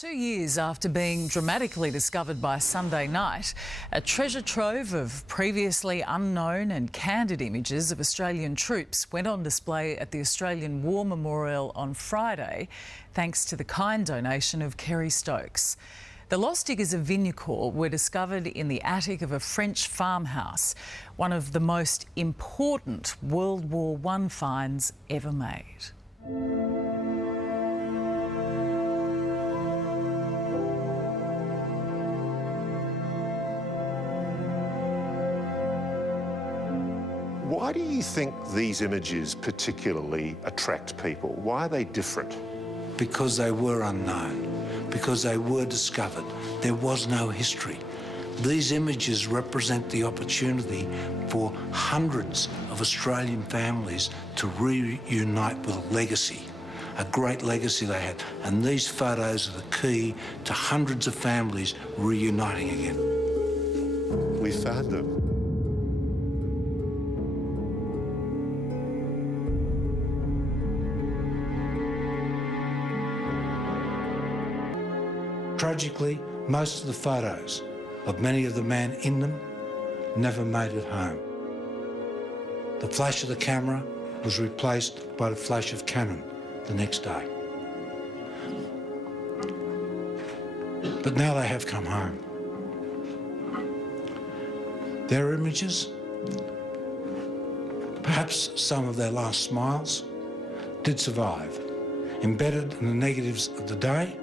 2 years after being dramatically discovered by Sunday night, a treasure trove of previously unknown and candid images of Australian troops went on display at the Australian War Memorial on Friday, thanks to the kind donation of Kerry Stokes. The lost diggers of Vignacourt were discovered in the attic of a French farmhouse, one of the most important World War I finds ever made. Why do you think these images particularly attract people? Why are they different? Because they were unknown, because they were discovered. There was no history. These images represent the opportunity for hundreds of Australian families to reunite with a legacy, a great legacy they had. And these photos are the key to hundreds of families reuniting again. We found them. Tragically, most of the photos of many of the men in them never made it home. The flash of the camera was replaced by the flash of cannon the next day. But now they have come home. Their images, perhaps some of their last smiles, did survive, embedded in the negatives of the day.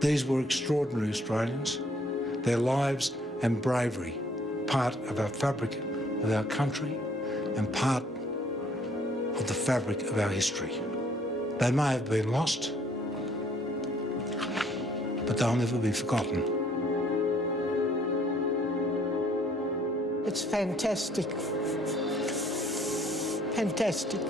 These were extraordinary Australians, their lives and bravery, part of our fabric of our country and part of the fabric of our history. They may have been lost, but they'll never be forgotten. It's fantastic. Fantastic.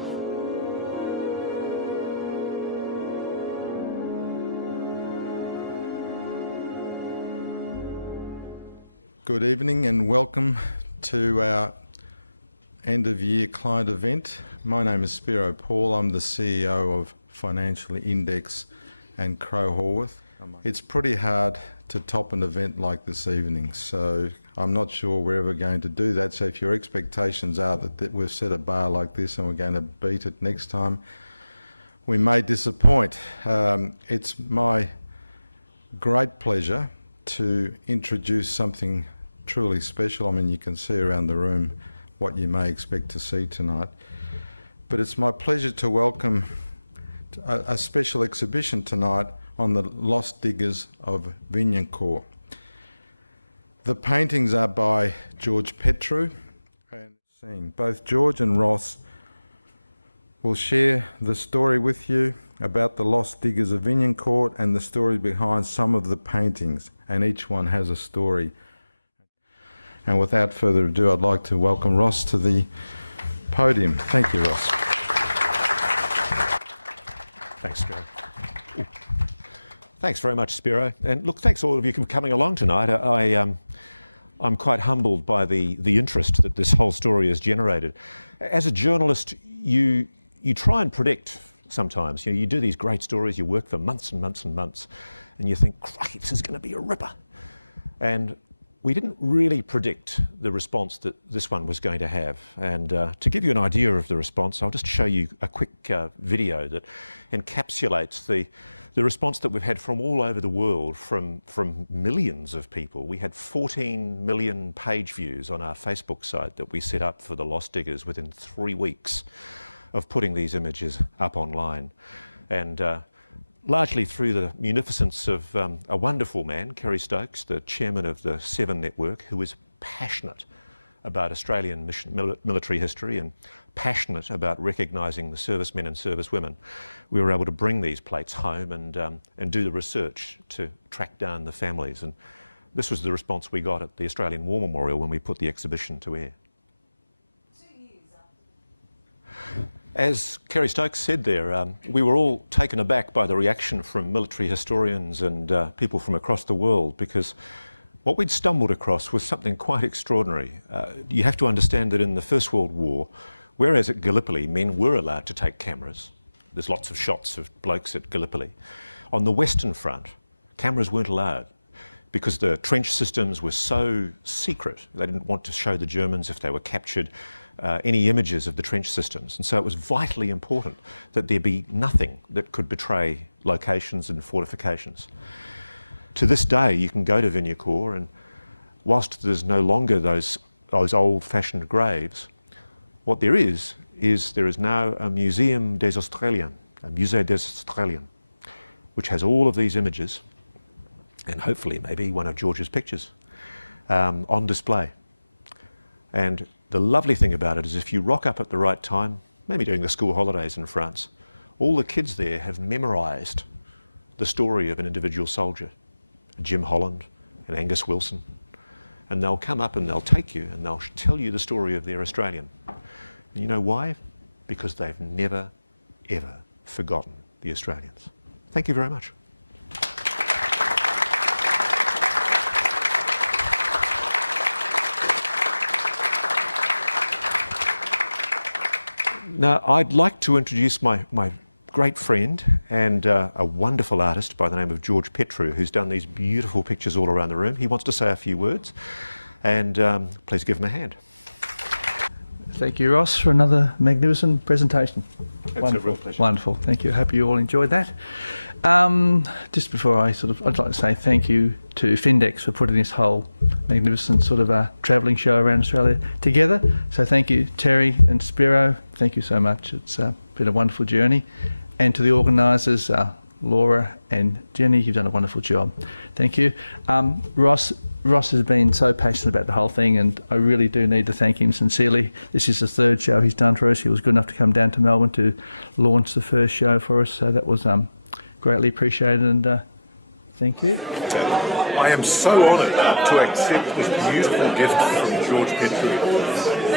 Good evening and welcome to our end-of-year client event. My name is Petrou. I'm the CEO of Financial Index and Crowe Horwath. It's pretty hard to top an event like this evening, so I'm not sure we're ever going to do that. So if your expectations are that we've set a bar like this and we're going to beat it next time, we may disappoint. It's my great pleasure to introduce something truly special. I mean, you can see around the room what you may expect to see tonight. But it's my pleasure to welcome a special exhibition tonight on the lost diggers of Vignacourt. The paintings are by George Petrou, and both George and Ross will share the story with you about the lost diggers of Vignacourt and the story behind some of the paintings, and each one has a story. And without further ado, I'd like to welcome Ross to the podium. Thank you, Ross. Thanks, Spiro. Thanks very much, Spiro. And look, thanks all of you for coming along tonight. I'm quite humbled by the interest that this whole story has generated. As a journalist, you try and predict sometimes. You do these great stories, you work for months and months and months, and you think, crikey, this is going to be a ripper. And we didn't really predict the response that this one was going to have. And to give you an idea of the response, I'll just show you a quick video that encapsulates the response that we've had from all over the world, from millions of people. We had 14 million page views on our Facebook site that we set up for the Lost Diggers within 3 weeks of putting these images up online. And largely through the munificence of a wonderful man, Kerry Stokes, the chairman of the Seven Network, who is passionate about Australian military history and passionate about recognising the servicemen and servicewomen. We were able to bring these plates home and do the research to track down the families. And this was the response we got at the Australian War Memorial when we put the exhibition to air. 2 years after. As Kerry Stokes said there, we were all taken aback by the reaction from military historians and people from across the world, because what we'd stumbled across was something quite extraordinary. You have to understand that in the First World War, whereas at Gallipoli men were allowed to take cameras, there's lots of shots of blokes at Gallipoli, On the Western Front, cameras weren't allowed because the trench systems were so secret. They didn't want to show the Germans, if they were captured, any images of the trench systems. And so it was vitally important that there be nothing that could betray locations and fortifications. To this day, you can go to Vignacourt, and whilst there's no longer those old-fashioned graves, what there is now a Museum des Australiens, a Musée des Australiens, which has all of these images, and hopefully maybe one of George's pictures, on display. And the lovely thing about it is if you rock up at the right time, maybe during the school holidays in France, all the kids there have memorised the story of an individual soldier, Jim Holland and Angus Wilson, and they'll come up and they'll take you and they'll tell you the story of their Australian. And you know why? Because they've never, ever forgotten the Australians. Thank you very much. Now, I'd like to introduce my great friend and a wonderful artist by the name of George Petrou, who's done these beautiful pictures all around the room. He wants to say a few words, and please give him a hand. Thank you, Ross, for another magnificent presentation. It's wonderful, a real pleasure. Wonderful, thank you. Hope you all enjoyed that. Just before I'd like to say thank you to Findex for putting this whole magnificent sort of travelling show around Australia together. So thank you, Terry and Spiro. Thank you so much. It's been a wonderful journey. And to the organisers, Laura and Jenny, you've done a wonderful job. Thank you. Ross has been so passionate about the whole thing, and I really do need to thank him sincerely. This is the third show he's done for us. He was good enough to come down to Melbourne to launch the first show for us, so that was greatly appreciated, and thank you. I am so honoured to accept this beautiful gift from George Petrou.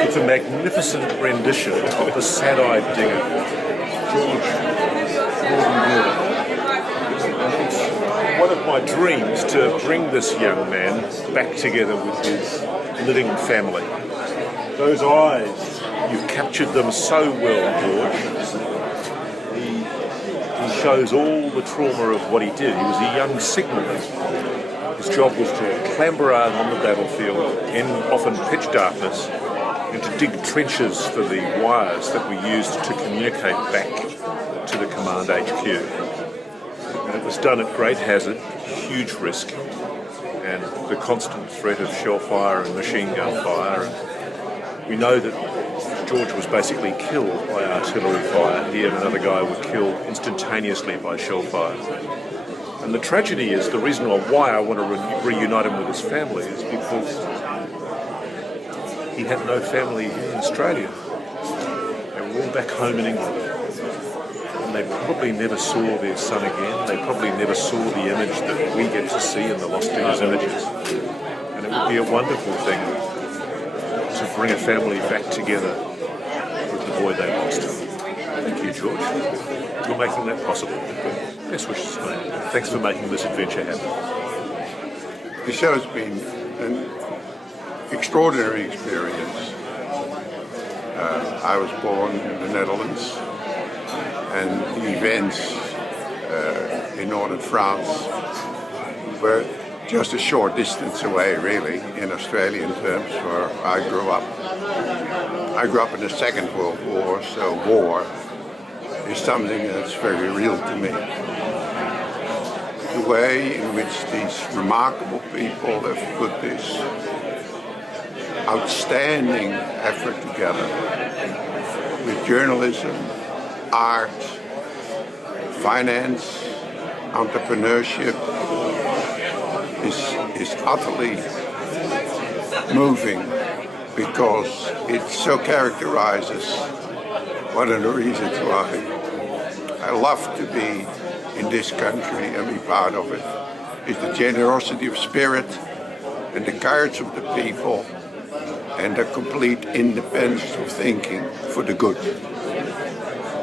It's a magnificent rendition of the Sad-Eyed Digger. George, one of my dreams to bring this young man back together with his living family. Those eyes, you've captured them so well, George. He shows all the trauma of what he did. He was a young signalman. His job was to clamber out on the battlefield in often pitch darkness and to dig trenches for the wires that were used to communicate back to the command HQ. It was done at great hazard, huge risk, and the constant threat of shell fire and machine gun fire. And we know that George was basically killed by artillery fire. He and another guy were killed instantaneously by shell fire. And the tragedy is, the reason why I want to reunite him with his family is because he had no family here in Australia. They were all back home in England. And they probably never saw their son again. They probably never saw the image that we get to see in the Lost Diggers images. And it would be a wonderful thing to bring a family back together with the boy they lost. Thank you, George. You're making that possible. Best wishes, mate. Thanks for making this adventure happen. The show's been an extraordinary experience. I was born in the Netherlands, and the events in northern France were just a short distance away, really, in Australian terms, where I grew up. I grew up in the Second World War, so war is something that's very real to me. The way in which these remarkable people have put this outstanding effort together with journalism, art, finance, entrepreneurship is utterly moving, because it so characterizes one of the reasons why I love to be in this country and be part of it, is the generosity of spirit and the courage of the people and the complete independence of thinking for the good.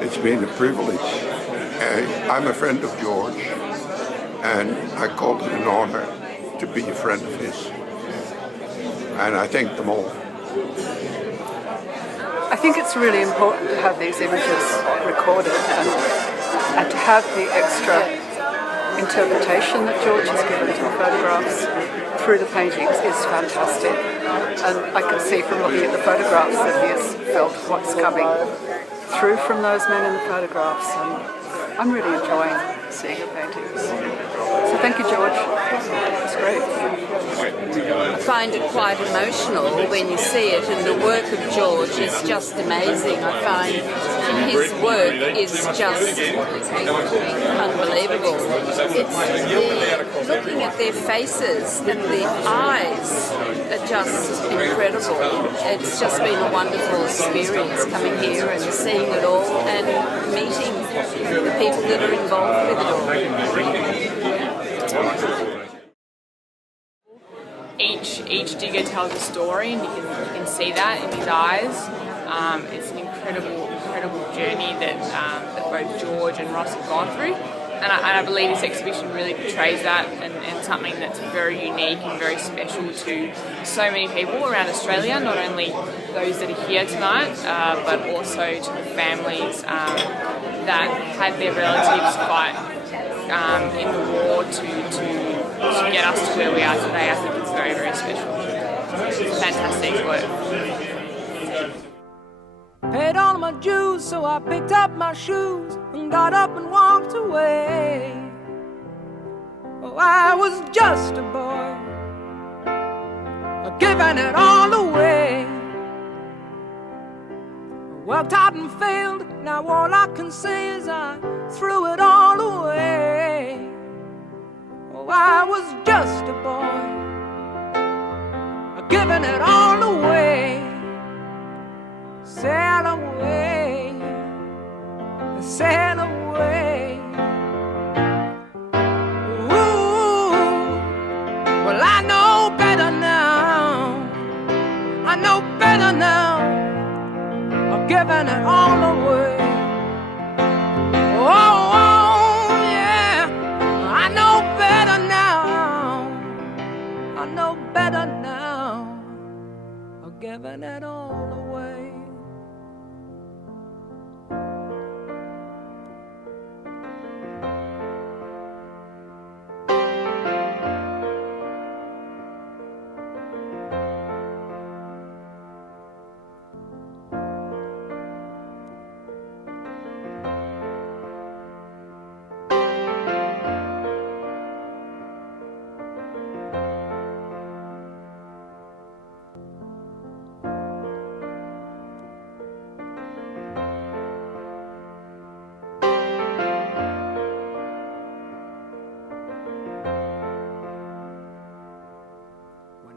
It's been a privilege. I'm a friend of George, and I called it an honor to be a friend of his. And I thank them all. I think it's really important to have these images recorded and to have the extra interpretation that George has given to the photographs through the paintings is fantastic. And I can see from looking at the photographs that he has felt what's coming through from those men in the photographs, and I'm really enjoying seeing the paintings. So thank you, George. It's great. I find it quite emotional when you see it, and the work of George is just amazing. I find his work is just unbelievable. It's looking at their faces and the eyes are just incredible. It's just been a wonderful experience coming here and seeing it all and meeting the people that are involved with it all. Each digger tells a story, and you can see that in his eyes. It's an incredible journey that both George and Ross have gone through, and I believe this exhibition really portrays that, and something that's very unique and very special to so many people around Australia, not only those that are here tonight, but also to the families that had their relatives fight in the war to get us to where we are today. I think it's very, very special. It's fantastic work. Paid all my dues, so I picked up my shoes and got up and walked away. Oh, I was just a boy, giving it all away. I worked hard and failed, now all I can say is I threw it all away. Oh, I was just a boy, giving it all away. Sail away, sail away. Ooh, well I know better now. I know better now. I'm giving it all away. Oh, oh yeah, I know better now. I know better now. I'm giving it all away.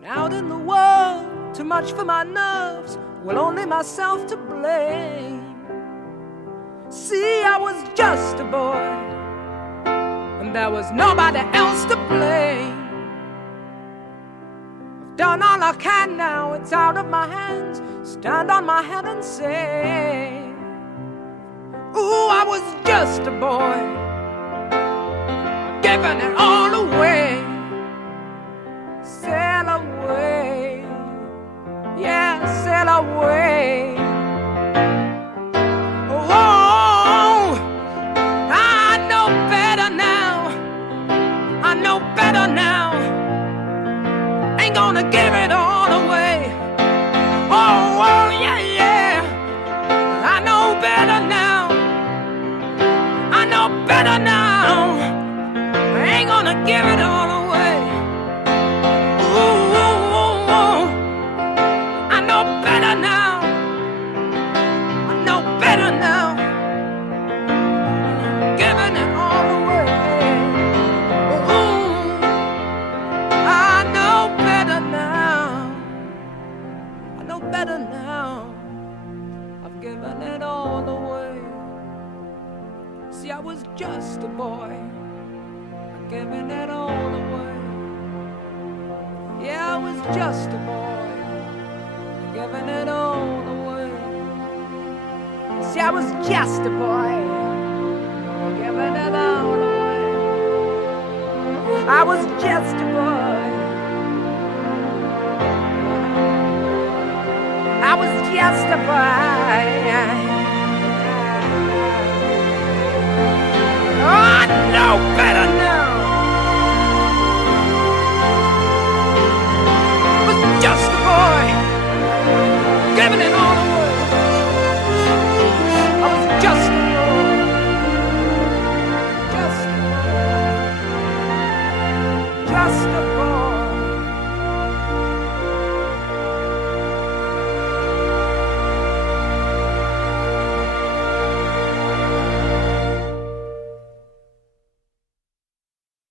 Out in the world, too much for my nerves, well only myself to blame. See, I was just a boy, and there was nobody else to blame. I've done all I can now, it's out of my hands. Stand on my head and say, ooh, I was just a boy, giving it all away. Sail away, yeah, sail away. Oh, I know better now. I know better now. Ain't gonna give it all away. Oh, oh, yeah, yeah. I know better now. I know better now. I ain't gonna give it all away. Better now, I've given it all away. See, I was just a boy, I'm giving it all away. Yeah, I was just a boy, giving it all away. See, I was just a boy, giving it all away. I was just a boy. I was just a boy.